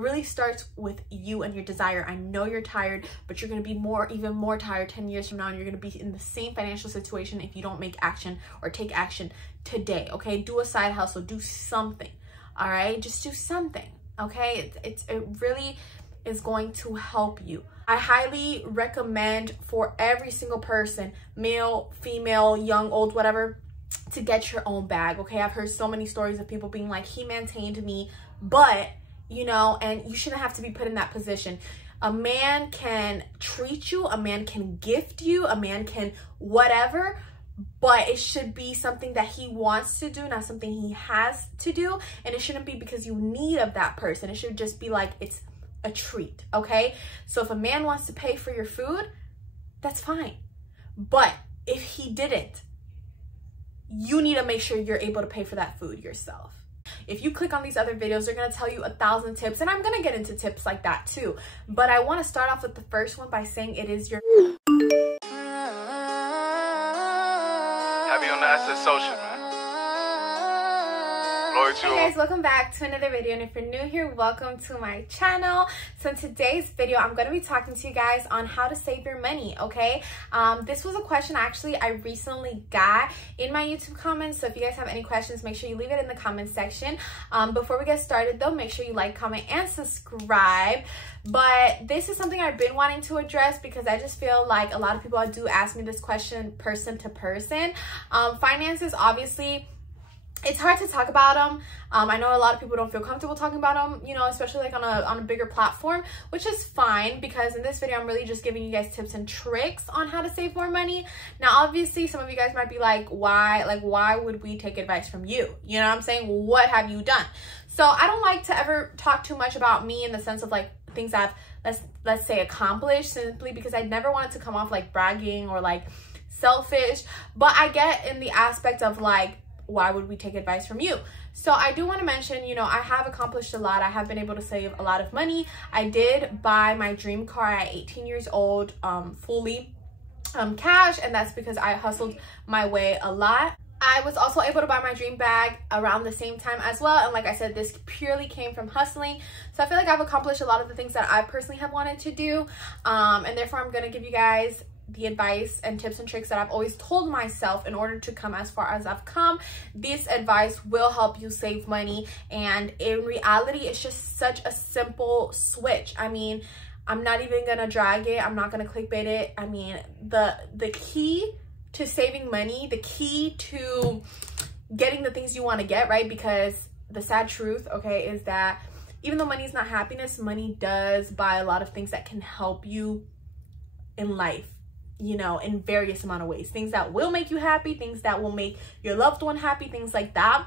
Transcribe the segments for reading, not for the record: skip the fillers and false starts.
really starts with you and your desire. I know you're tired, but you're going to be even more tired 10 years from now, and you're going to be in the same financial situation if you don't make action or take action today. Okay, do a side hustle, do something. All right, just do something. Okay, it really is going to help you. I highly recommend for every single person, male, female, young, old, whatever, to get your own bag. Okay, I've heard so many stories of people being like, he maintained me, but you know, and you shouldn't have to be put in that position. A man can treat you, a man can gift you, a man can whatever, but it should be something that he wants to do, not something he has to do. And it shouldn't be because you need of that person. It should just be like, it's a treat. Okay, so if a man wants to pay for your food, that's fine, but if he didn't, you need to make sure you're able to pay for that food yourself. If you click on these other videos, they're going to tell you 1,000 tips, and I'm going to get into tips like that too, but I want to start off with the first one by saying it is your Happy on the asset social, man. Hey guys, welcome back to another video, and if you're new here, welcome to my channel. So in today's video, I'm going to be talking to you guys on how to save your money. Okay, this was a question actually I recently got in my YouTube comments, so if you guys have any questions, make sure you leave it in the comment section. Before we get started though, make sure you like, comment, and subscribe. But this is something I've been wanting to address because I just feel like a lot of people do ask me this question person to person. Finances, obviously, it's hard to talk about them. I know a lot of people don't feel comfortable talking about them, you know, especially like on a bigger platform, which is fine because in this video, I'm really just giving you guys tips and tricks on how to save more money. Now, obviously, some of you guys might be like, why would we take advice from you? You know what I'm saying? What have you done? So I don't like to ever talk too much about me in the sense of like things I've, let's say, accomplished, simply because I never wanted to come off like bragging or like selfish, but I get in the aspect of like, why would we take advice from you? So I do want to mention, you know, I have accomplished a lot. I have been able to save a lot of money. I did buy my dream car at 18 years old, fully cash, and that's because I hustled my way a lot. I was also able to buy my dream bag around the same time as well, and like I said, this purely came from hustling. So I feel like I've accomplished a lot of the things that I personally have wanted to do, and therefore I'm going to give you guys the advice and tips and tricks that I've always told myself in order to come as far as I've come. This advice will help you save money, and in reality, it's just such a simple switch. I mean, I'm not even gonna drag it, I'm not gonna clickbait it. I mean, the key to saving money, the key to getting the things you want to get, right? Because the sad truth, okay, is that even though money is not happiness, money does buy a lot of things that can help you in life, you know, in various amount of ways. Things that will make you happy, things that will make your loved one happy, things like that.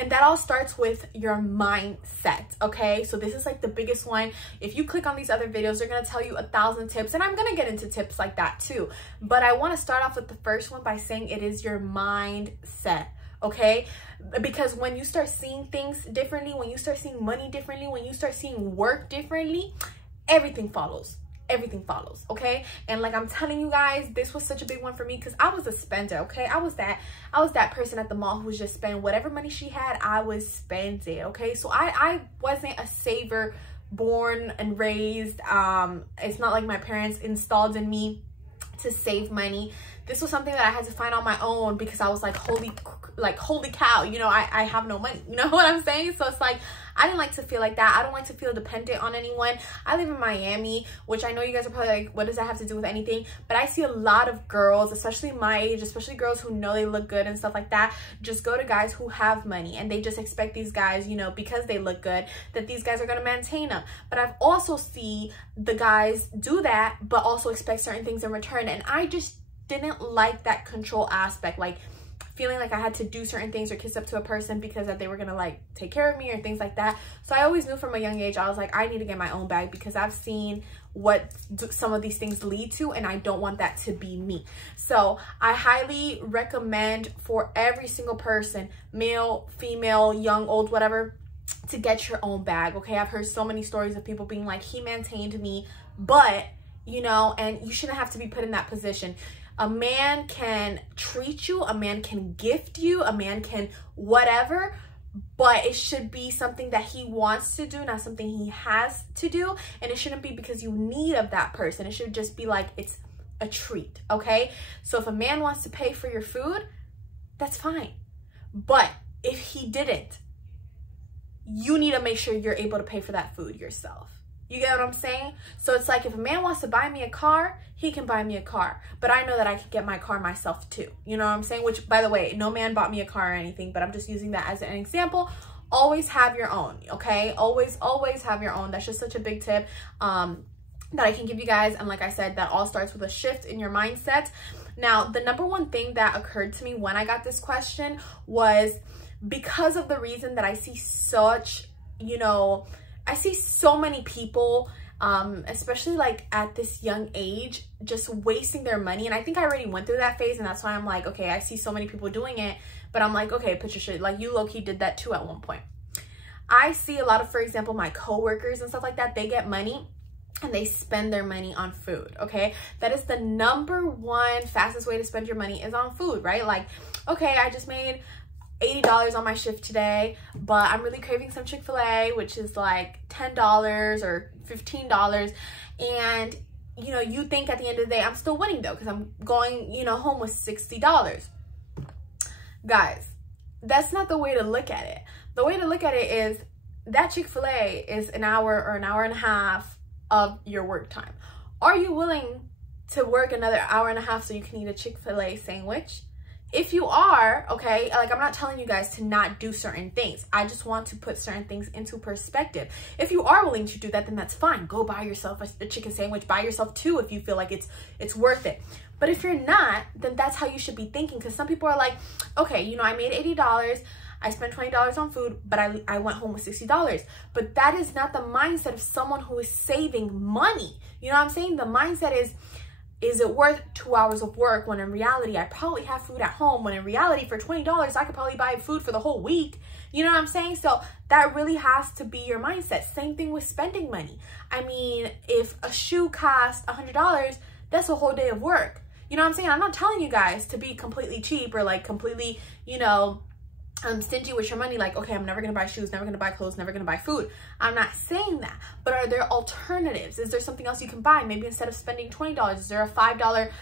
And that all starts with your mindset, okay? So this is like the biggest one. If you click on these other videos, they're gonna tell you 1,000 tips, and I'm gonna get into tips like that too. But I wanna start off with the first one by saying it is your mindset, okay? Because when you start seeing things differently, when you start seeing money differently, when you start seeing work differently, everything follows. Everything follows, okay? And like I'm telling you guys, this was such a big one for me because I was a spender, okay? I was that person at the mall who was just spending whatever money she had, I was spending, okay? So I wasn't a saver born and raised. It's not like my parents installed in me to save money. This was something that I had to find on my own because I was like, holy cow, you know, I have no money, you know what I'm saying? So it's like, I didn't like to feel like that. I don't like to feel dependent on anyone. I live in Miami, which I know you guys are probably like, what does that have to do with anything? But I see a lot of girls, especially my age, especially girls who know they look good and stuff like that, just go to guys who have money, and they just expect these guys, you know, because they look good, that these guys are going to maintain them. But I've also seen the guys do that, but also expect certain things in return. And I just didn't like that control aspect, like feeling like I had to do certain things or kiss up to a person because that they were gonna like take care of me or things like that. So I always knew from a young age, I was like, I need to get my own bag because I've seen what some of these things lead to, and I don't want that to be me. So I highly recommend for every single person, male, female, young, old, whatever, to get your own bag, okay? I've heard so many stories of people being like, he maintained me, but, you know, and you shouldn't have to be put in that position. A man can treat you, a man can gift you, a man can whatever, but it should be something that he wants to do, not something he has to do. And it shouldn't be because you need of that person. It should just be like it's a treat, okay? So if a man wants to pay for your food, that's fine. But if he didn't, you need to make sure you're able to pay for that food yourself. You get what I'm saying? So it's like if a man wants to buy me a car, he can buy me a car. But I know that I can get my car myself too. You know what I'm saying? Which, by the way, no man bought me a car or anything, but I'm just using that as an example. Always have your own, okay? Always have your own. That's just such a big tip that I can give you guys. And like I said, that all starts with a shift in your mindset. Now, the number one thing that occurred to me when I got this question was because of the reason that I see such, you know, I see so many people, especially like at this young age, just wasting their money. And I think I already went through that phase, and that's why I'm like, okay, I see so many people doing it, but I'm like, okay, Patricia, like you low-key did that too at one point. I see a lot of, for example, my coworkers and stuff like that, they get money and they spend their money on food, okay? That is the #1 fastest way to spend your money is on food, right? Like, okay, I just made $80 on my shift today, but I'm really craving some Chick-fil-A, which is like $10 or $15. And, you know, you think at the end of the day, I'm still winning though, because I'm going, you know, home with $60. Guys, that's not the way to look at it. The way to look at it is that Chick-fil-A is an hour or an hour and a half of your work time. Are you willing to work another hour and a half so you can eat a Chick-fil-A sandwich? If you are, okay, like I'm not telling you guys to not do certain things. I just want to put certain things into perspective. If you are willing to do that, then that's fine. Go buy yourself a chicken sandwich. Buy yourself 2 if you feel like it's worth it. But if you're not, then that's how you should be thinking. Because some people are like, okay, you know, I made $80. I spent $20 on food, but I went home with $60. But that is not the mindset of someone who is saving money. You know what I'm saying? The mindset is it worth 2 hours of work when in reality, I probably have food at home, when in reality for $20, I could probably buy food for the whole week. You know what I'm saying? So that really has to be your mindset. Same thing with spending money. I mean, if a shoe costs $100, that's a whole day of work. You know what I'm saying? I'm not telling you guys to be completely cheap or like completely, you know, stingy with your money, like, okay, I'm never gonna buy shoes, never gonna buy clothes, never gonna buy food. I'm not saying that, but are there alternatives? Is there something else you can buy? Maybe instead of spending $20, is there a $5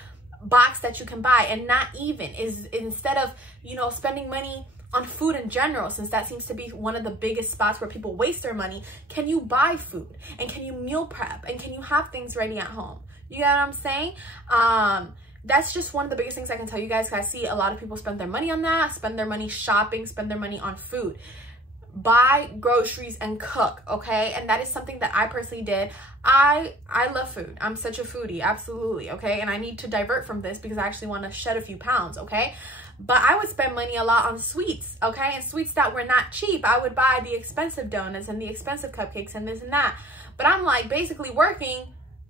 box that you can buy? And not even is instead of, you know, spending money on food in general, since that seems to be one of the biggest spots where people waste their money, can you buy food and can you meal prep and can you have things ready at home? You get what I'm saying? That's just one of the biggest things I can tell you guys. I see a lot of people spend their money on that, spend their money shopping, spend their money on food. Buy groceries and cook, okay? And that is something that I personally did. I love food. I'm such a foodie, absolutely, okay? And I need to divert from this because I actually want to shed a few pounds, okay? But I would spend money a lot on sweets, okay? And sweets that were not cheap. I would buy the expensive donuts and the expensive cupcakes and this and that. But I'm like basically working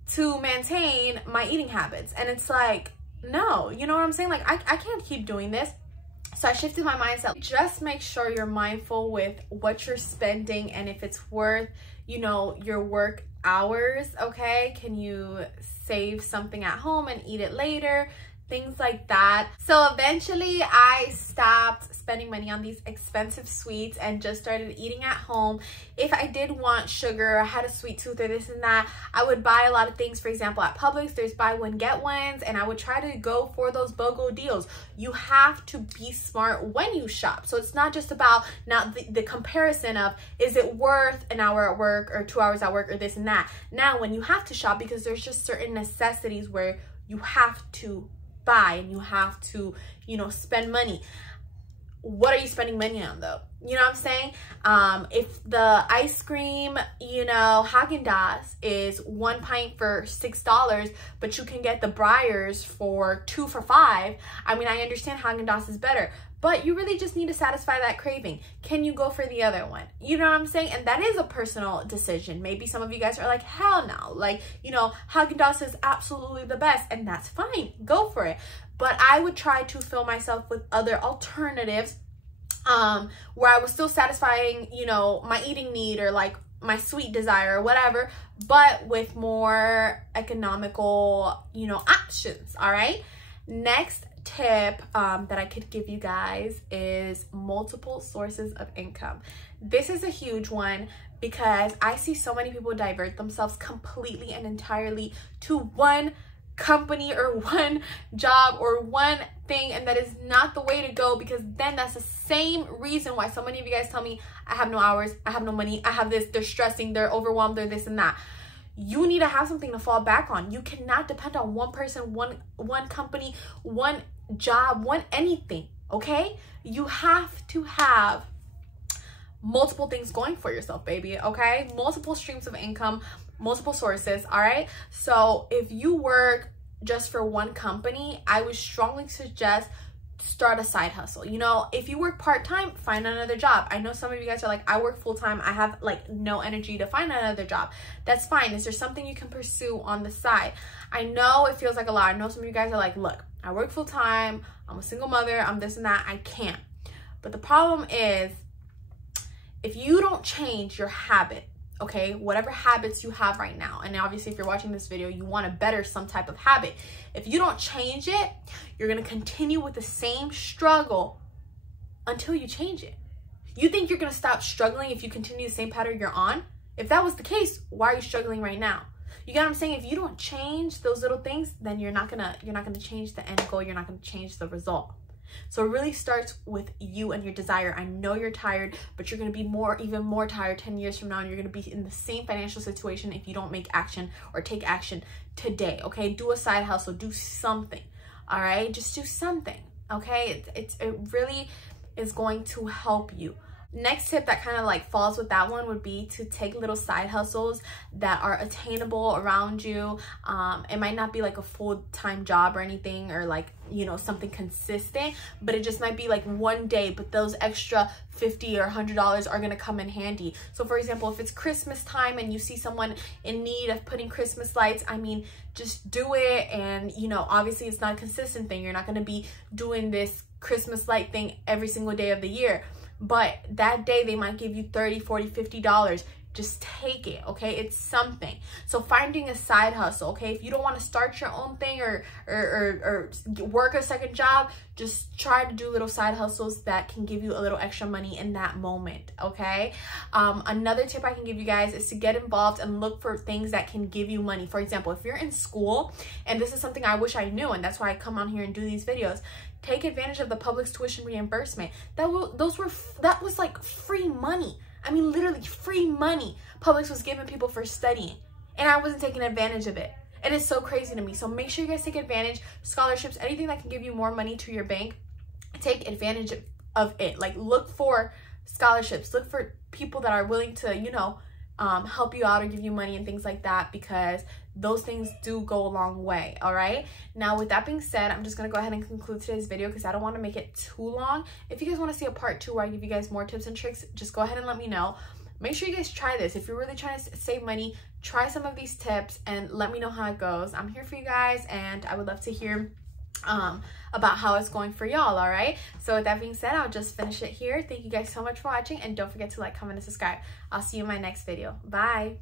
to maintain my eating habits. And it's like, no, you know what I'm saying? Like, I can't keep doing this. So I shifted my mindset. Just make sure you're mindful with what you're spending and if it's worth, you know, your work hours, okay? Can you save something at home and eat it later? Things like that. So eventually I stopped spending money on these expensive sweets and just started eating at home. If I did want sugar, I had a sweet tooth or this and that, I would buy a lot of things. For example, at Publix, there's buy one, get ones, and I would try to go for those BOGO deals. You have to be smart when you shop. So it's not just about now the comparison of, is it worth an hour at work or 2 hours at work or this and that. Now, when you have to shop, because there's just certain necessities where you have to buy and you have to, you know, spend money. What are you spending money on though? You know what I'm saying? If the ice cream, you know, Haagen-Dazs is 1 pint for $6, but you can get the Breyers for 2 for $5. I mean, I understand Haagen-Dazs is better, but you really just need to satisfy that craving. Can you go for the other one? You know what I'm saying? And that is a personal decision. Maybe some of you guys are like, hell no. Like, you know, Haagen-Dazs is absolutely the best, and that's fine. Go for it. But I would try to fill myself with other alternatives where I was still satisfying, you know, my eating need or like my sweet desire or whatever, but with more economical, you know, options. All right. Next tip that I could give you guys is multiple sources of income. This is a huge one because I see so many people divert themselves completely and entirely to one company or one job or one thing, and that is not the way to go, because then that's the same reason why so many of you guys tell me I have no hours, I have no money, I have this, they're stressing, they're overwhelmed, they're this and that. You need to have something to fall back on. You cannot depend on one person, one company, one job, one anything, okay? You have to have multiple things going for yourself, baby, okay? Multiple streams of income, multiple sources, all right? So if you work just for one company, I would strongly suggest start a side hustle. You know, if you work part-time, find another job. I know some of you guys are like, I work full-time, I have like no energy to find another job. That's fine. Is there something you can pursue on the side? I know it feels like a lot. I know some of you guys are like, look, I work full-time, I'm a single mother, I'm this and that, I can't. But the problem is, if you don't change your habit, okay, whatever habits you have right now, and obviously if you're watching this video, you want to better some type of habit. If you don't change it, you're going to continue with the same struggle until you change it. You think you're going to stop struggling if you continue the same pattern you're on? If that was the case, why are you struggling right now? You get what I'm saying? If you don't change those little things, then you're not gonna change the end goal. You're not gonna change the result. So it really starts with you and your desire. I know you're tired, but you're going to be even more tired 10 years from now, and you're going to be in the same financial situation if you don't make action or take action today, okay? Do a side hustle, do something, all right? Just do something, okay? It really is going to help you. Next tip that kind of like falls with that one would be to take little side hustles that are attainable around you. It might not be like a full-time job or anything, or like, you know, something consistent, but it just might be like one day, but those extra $50 or $100 are going to come in handy. So for example, if it's Christmas time and you see someone in need of putting Christmas lights, I mean, just do it. And, you know, obviously it's not a consistent thing. You're not going to be doing this Christmas light thing every single day of the year. But that day they might give you $30, $40, $50. Just take it, okay? It's something. So finding a side hustle, okay? If you don't want to start your own thing or work a second job, just try to do little side hustles that can give you a little extra money in that moment, okay? Another tip I can give you guys is to get involved and look for things that can give you money. For example, if you're in school, and this is something I wish I knew, and that's why I come on here and do these videos, take advantage of the Publix tuition reimbursement. That was like free money. I mean, literally free money Publix was giving people for studying, and I wasn't taking advantage of it. It is so crazy to me. So make sure you guys take advantage. Scholarships, anything that can give you more money to your bank, take advantage of it. Like, look for scholarships, look for people that are willing to, you know, help you out or give you money and things like that, because those things do go a long way. All right, now with that being said, I'm just gonna go ahead and conclude today's video because I don't want to make it too long. If you guys want to see a part 2 where I give you guys more tips and tricks, just go ahead and let me know. Make sure you guys try this. If you're really trying to save money, try some of these tips and let me know how it goes. I'm here for you guys, and I would love to hear about how it's going for y'all. All right, so with that being said, I'll just finish it here. Thank you guys so much for watching, and don't forget to like, comment, and subscribe. I'll see you in my next video. Bye.